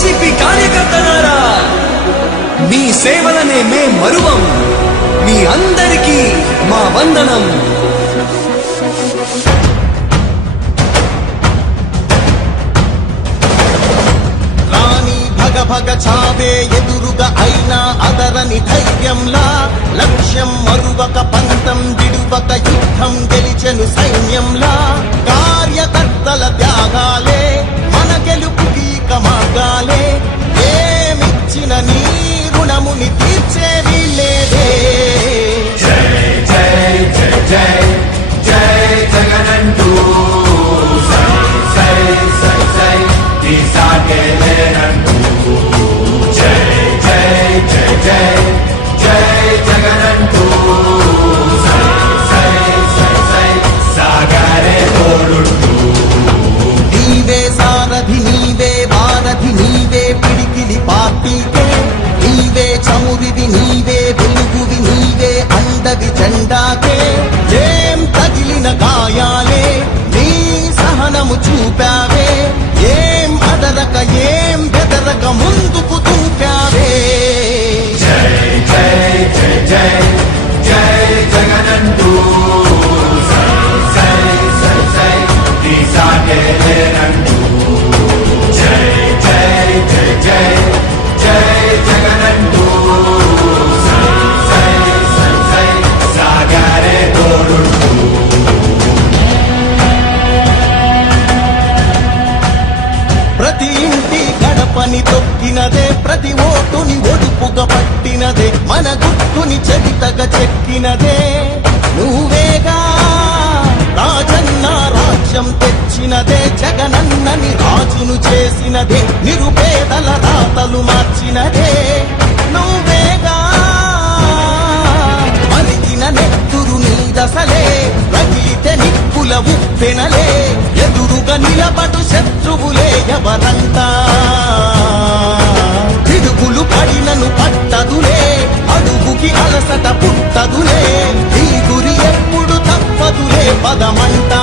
YCP కార్యకర్తలారా మీ సేవలనే మే మరువం. మీ అందరికీ మా వందనం. రాణి భగ భగ చావే ఎదురుగా అయినా అదరని మార్చినదే నిరుపేదల దాతలు మార్చినదే. నువ్వేగా మరిగిన నెత్తురు నీదసలే రగిలితే నిప్పుల ఉప్పెనలే. ఎదురుగా నిలబడు శత్రువులే ఎవరంతా? పిడుగులు పడినను పట్టదులే అడుగుకి అలసట పుట్టదులే. ఈ గురి ఎప్పుడు తప్పదులే పదమంటా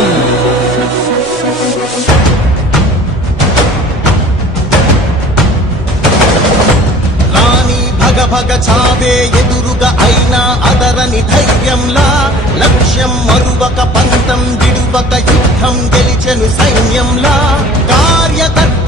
వందనం రాణి భగ భగ చావే ఎదురుగా అయినా అదరని ధైర్యంలా లక్ష్యం మరువక పంతం విడువక యుద్ధం గెలిచెను సైన్యంలా. కార్యకర్త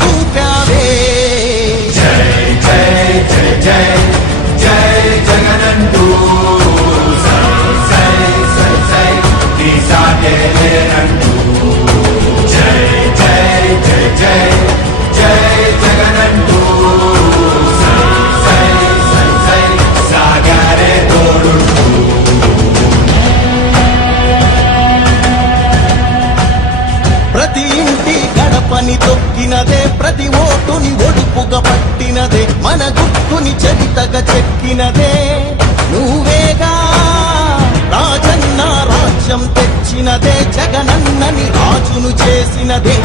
తొక్కినదే నువ్వేగా రాజన్న రాజ్యం తెచ్చినదే జగనన్నని రాజును చేసినదే.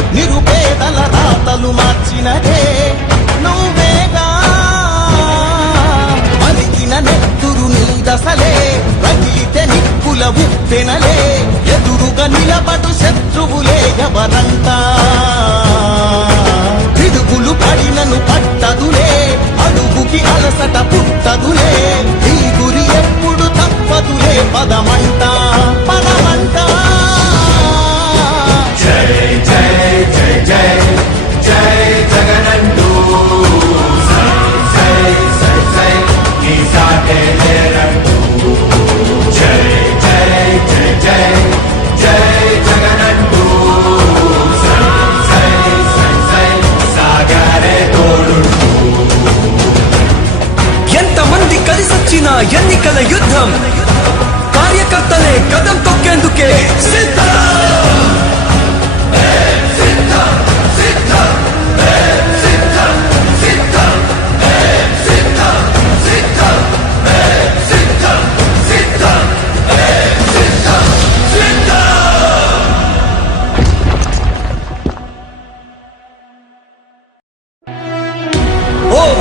తప్పదులే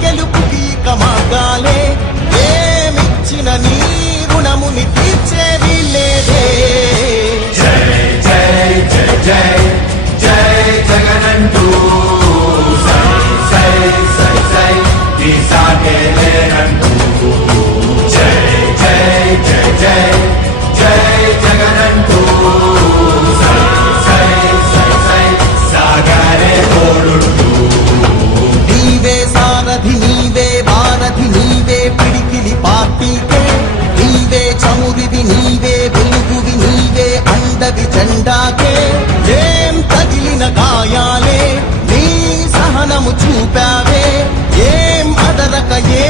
మన గెలుపు కీక మార్గాలే ఏమిచ్చిన నీ రుణముని తీర్చేవి చూపావే? ఏం అదరక ఏ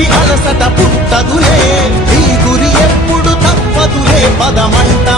అడుగుకి అలసట పుట్టదులే. ఈ గురి ఎప్పుడు తప్పదులే పదమంటా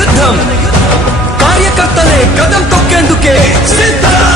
యుద్ధం. కార్యకర్తలే కదం తొక్కేందుకే సిద్ధం.